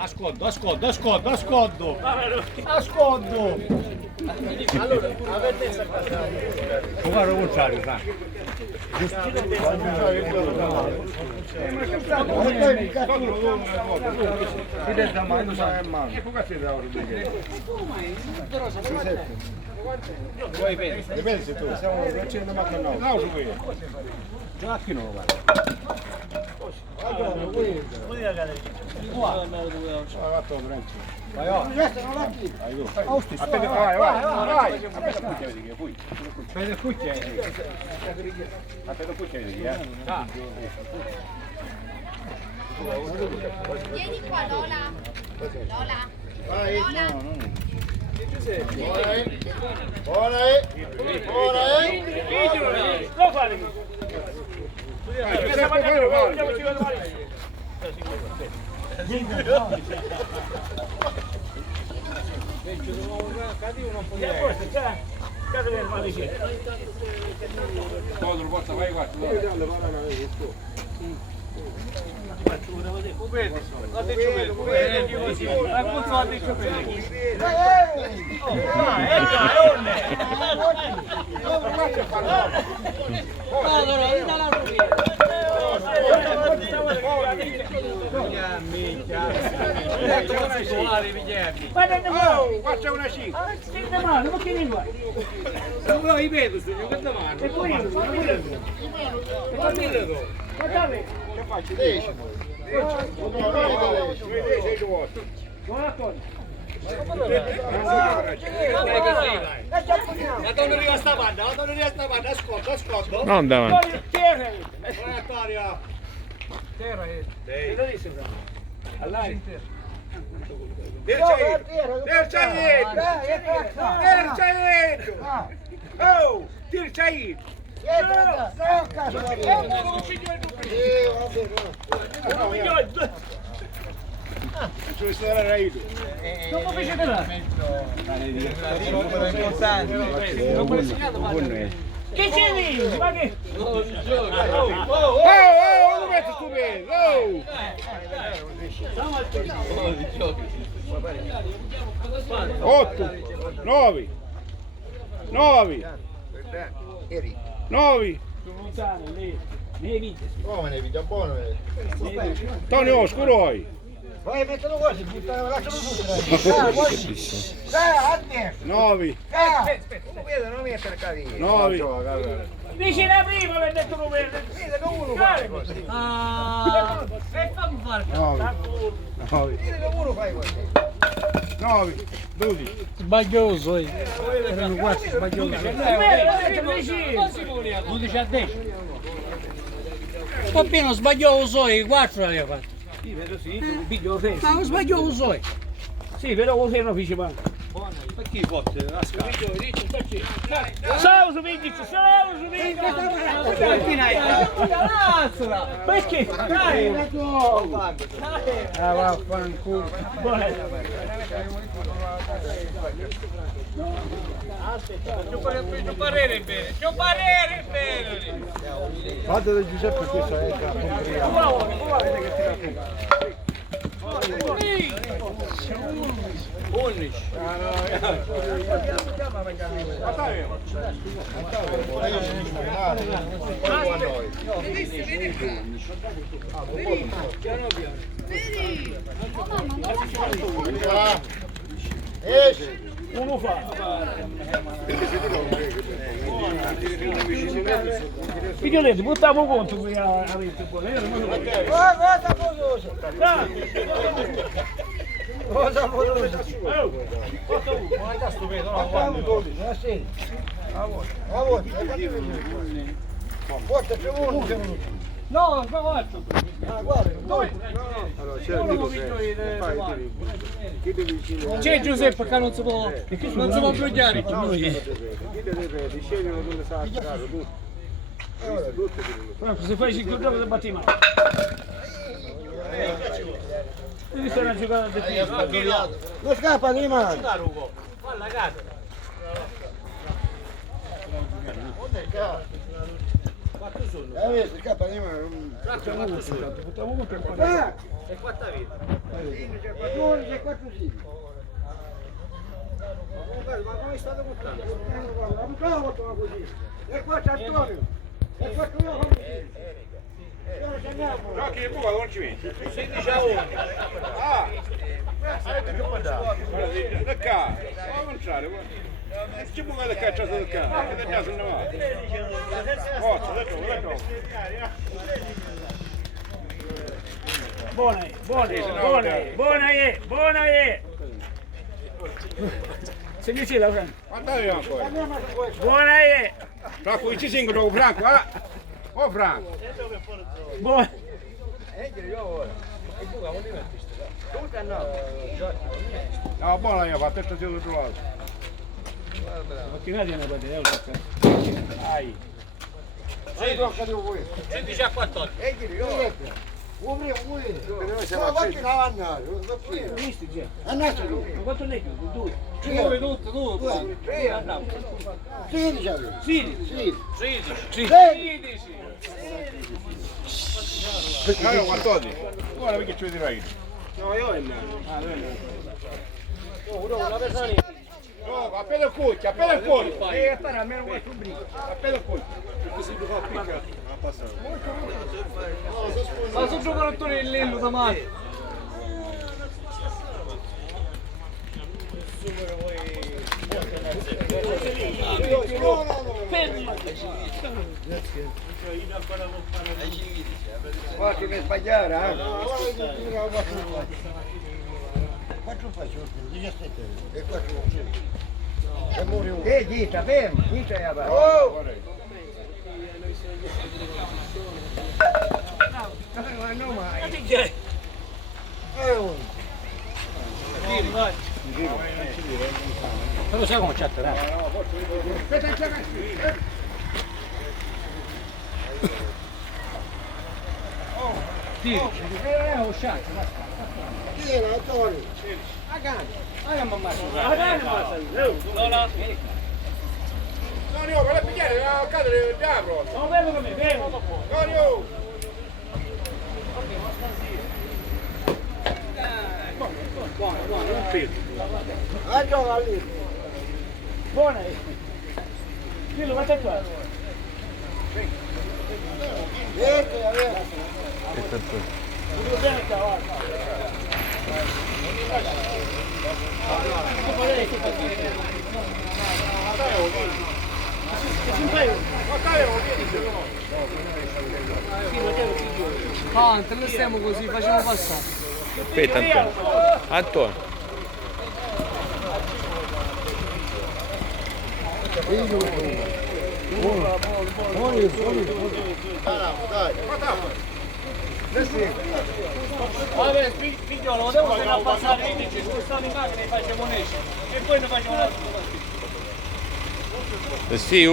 Ascolto. Allora, la vertenza qua. Guarda il contrario, sa. Dipende tu, siamo facendo macchina. No, su qui. Giochi no, guarda. Vai, oh. Aspetta, vai. Aspetta il cucchiaio, Vieni qua Lola. Vai. Lola. Buona. Lo fare. Faccia una sci. Ma che ne vuoi? Non ripeto, signor, che domani. E poi io, guardate. Che faccio? 10. Buona cosa. Ma non arriva sta panna, ascolta. Non davanti. Terra. Vittoria. Terra. Terzaito! Oh! Terzaito! Ci sarà raito. Come fece là? Che ci dici? Ma che? Oh, non metto stupendo! Oh! 8, 9, 9. Sono lontano, ne vite. Come ne vita buono? Tony Oscuroi. Vai, mettono così, lascialo tutto. 9. Non mettere carino. 9. Dici la prima l'hai detto come Dite che uno fai così. Ah, e fammi fare. 9. Dite che uno fai così. 9, 12. Sbaglioso, erano quasi sbaglioso. 12 a 10. Pappino sbaglioso, i 4 aveva fatto. Sì, vero sì, figlio sei. Ma sbaglioso. Sì, però così non fece male. Ma chi fotte la scala? Ciao su Vidic, ciao su Vidic. Perché? Dai. Ah, vaffanculo. C'ho parere bene. Fate del Giuseppe questo è il capo. Vedi che tira fuori. 11. Uno fa. Figlioletto, buttiamo conto qui a rete. Guarda cosa. Cosa vuoi? Guarda stupendo, no, guarda. 12, sì. A voi, Forse più uno. No, sbagliato. Ah, guarda. Dove? Allora, c'è C'è Giuseppe che non si può pigliare. Franco, se fai 5 giochi ti batti male. Devi stare a giocare a defesa. Non scappa di mano. Scappa di mano. Facciamo uno, buttiamo uno per fare. E quattro vita. 14 e 4 sì. Ma come è stato buttato? Non trovo così. E qua c'è Antonio. E qua tu io Giochi di buca non ci metti. 16 a 1. Ah! Da cá. Ao contrário. Che buca da cá, c'è da cá. Da cá sono va. Forza, da tu. Buona, se mi c'è la Franco. Quanto abbiamo ancora? Buona Fra cui ci singo dopo Franco, ah! Oh Franco! Buona. No, buona io ho fatto tutto giro trovato. Perché non hanno guardato, dai. 16 a 14. Ma faccio una mannare, Visti già. annaccio tu. Ma quanto ne più? Due. Due, due. 16 avevo. Sì. 16. 16. Io ho 14. Guarda perché ci vedi io. No, io è nato. Ah, non è nato. No, appena il cucchi, appena il cucchi. Stare almeno 4 bricche. Appena il cucchi. Così mi fa piccare. Ma sono giocatori in lello da male. Guarda che sbagliare, eh? 4 faccio, 17 e 4 e muore uno. Dita, fermo, dita e avanti. Oh! No mai. Però sai come c'è atterrato? Sì, ho sciaccio, basta. Chi era, Antonio? Antonio, vai a pigliare la casa del diavolo. Non vengo con me, vengo. Antonio! Buono, non peso. Gioca lì. Buona. Dillo, ma c'è qua. Vedi, aveva. Ah, te lo stiamo così, facciamo passare. Aspetta Antonio. Antonio. Vabbè, figliolo, lo devo andare a passare 15, spostare in macchina e facciamo un esce. E poi ne facciamo un altro partito. Sì,